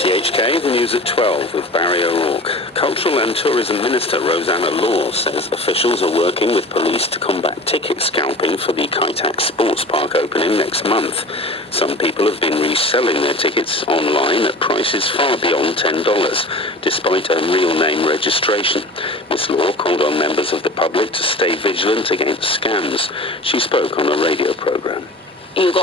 RTHK, the news at 12 with Barry O'Rourke. Cultural and Tourism Minister Rosanna Law says officials are working with police to combat ticket scalping for the Kai Tak Sports Park opening next month. Some people have been reselling their tickets online at prices far beyond $10, despite a real name registration. Ms. Law called on members of the public to stay vigilant against scams. She spoke on a radio program. If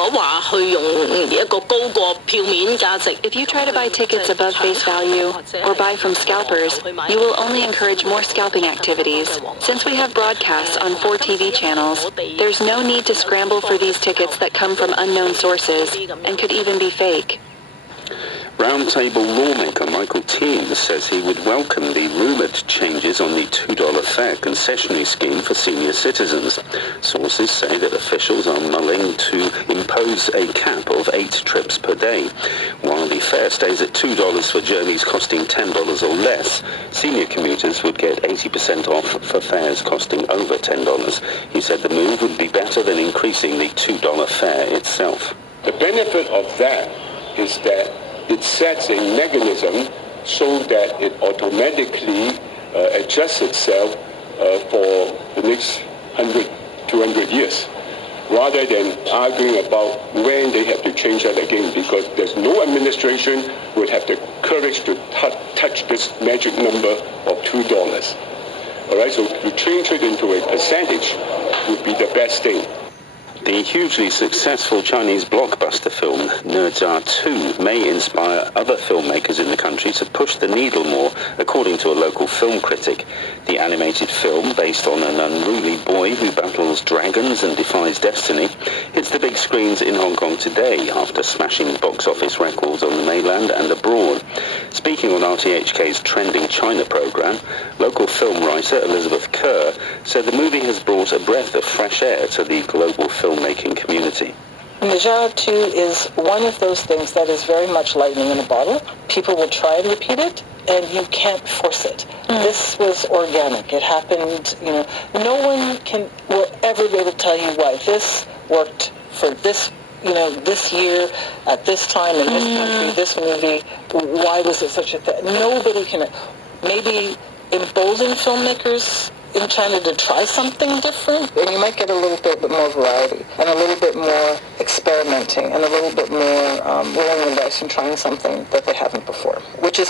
you try to buy tickets above face value or buy from scalpers, you will only encourage more scalping activities. Since we have broadcasts on 4 TV channels, there's no need to scramble for these tickets that come from unknown sources and could even be fake. Roundtable lawmaker Michael Teams says he would welcome the rumoured changes on the $2 fare concessionary scheme for senior citizens. Sources say that officials are mulling to impose a cap of 8 trips per day. While the fare stays at $2 for journeys costing $10 or less, senior commuters would get 80% off for fares costing over $10. He said the move would be better than increasing the $2 fare itself. The benefit of that is that it sets a mechanism so that it automatically adjusts itself for the next 100, 200 years, rather than arguing about when they have to change that again, because there's no administration would have the courage to touch this magic number of $2. All right, so to change it into a percentage would be the best thing. The hugely successful Chinese blockbuster film Nerds 2 may inspire other filmmakers in the country to push the needle more, according to a local film critic. The animated film, based on an unruly boy who battles dragons and defies destiny, hits the big screens in Hong Kong today after smashing box office records on the mainland and abroad. Speaking on RTHK's Trending China program, local film writer Elizabeth Kerr said the movie has brought a breath of fresh air to the global filmmaking community. MHz 2 is one of those things that is very much lightning in a bottle. People will try and repeat it, and you can't force it. This was organic. It happened, no one will ever be able to tell you why this worked for this, this year, at this time, in this country, this movie. Why was it such a thing? Nobody can. Maybe embolden filmmakers in China to try something different, and you might get a little bit more variety and a little bit more experimenting and a little bit more willingness in trying something that they haven't before, which is